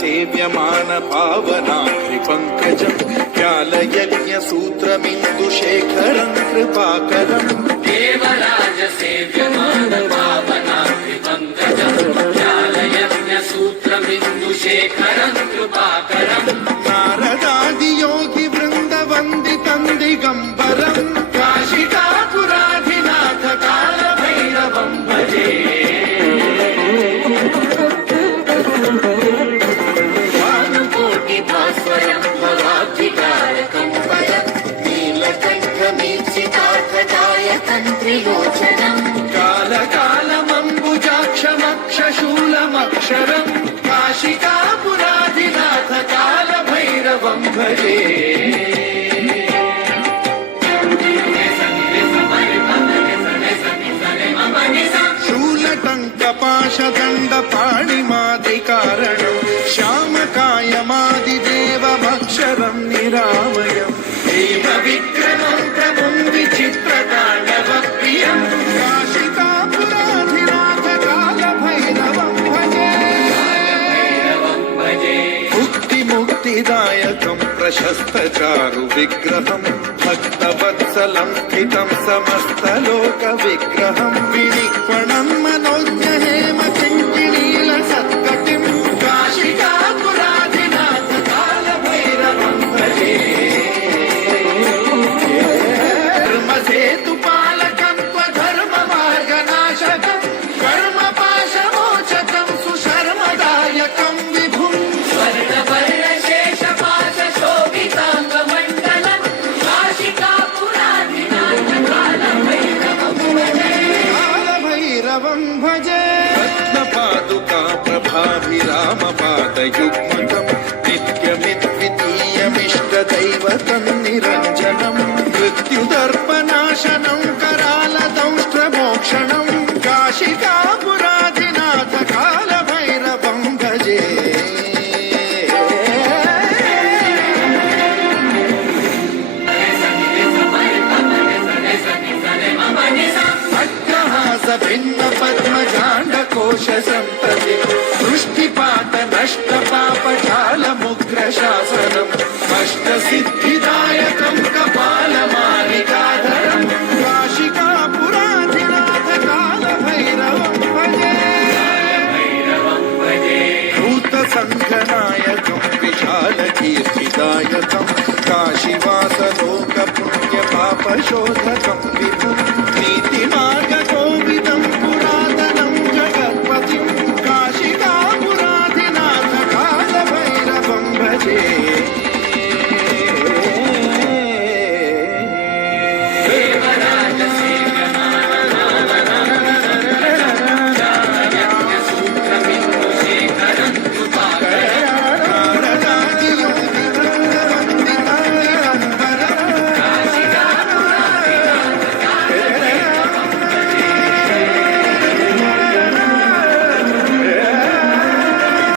సేవ్యమాన పావనాగ్నిపంకజం జ్ఞాలయజ్ఞసూత్రమిందుశేఖరం కృపాకరం దేవరాజ సేవ్యమాన పావనాగ్నిపంకజం జ్ఞాలయజ్ఞసూత్రమిందుశేఖరం కృపాకరం నారదాది యోగి బృంద వందితం దిగంబరం కాశికాపురాధినాథ కాల భైరవం భజే భానుకోటి భాస్వరం భవాబ్ధికారకం వరం నీలకంఠమీప్సితార్థదాయకం త్రిలోచనం కాలకాలమంబుజాక్షమక్షశూలమక్షరం కాశికాపురాధినాథ కాల భైరవం భజే శూలటంకపాశదండ పాణిమాదికారణం శ్యామకాయమాదిదేవమక్షరం నిరామయం దేవ విక్రమం ప్రభుం విచిత్రతాండవ ప్రియం కాశికాపురాధినాథ కాల భైరవం భజే ముక్తిదాయకం ప్రశస్తచారు విగ్రహం భక్తవత్సలం స్థితం సమస్తలోక విగ్రహం వినిక్వణం మనోజ్ఞ హేమ కింకిణీల సత్కటిం కాశికాపురాధినాథ కాల భైరవం భజే ధర్మసేతు పాలకం త్వధర్మ మార్గనాశకం కర్మపాశమోచకం సుశర్మదాయకం విభుం స్వర్ణవర్ణ శేషపాశ శోభితాంగమండలం కాశికాపురాధినాథ కాల భైరవం భజే కాలభైరవం భజే రత్నపాదుకా ప్రభాభిరామ పాదయుగ్మక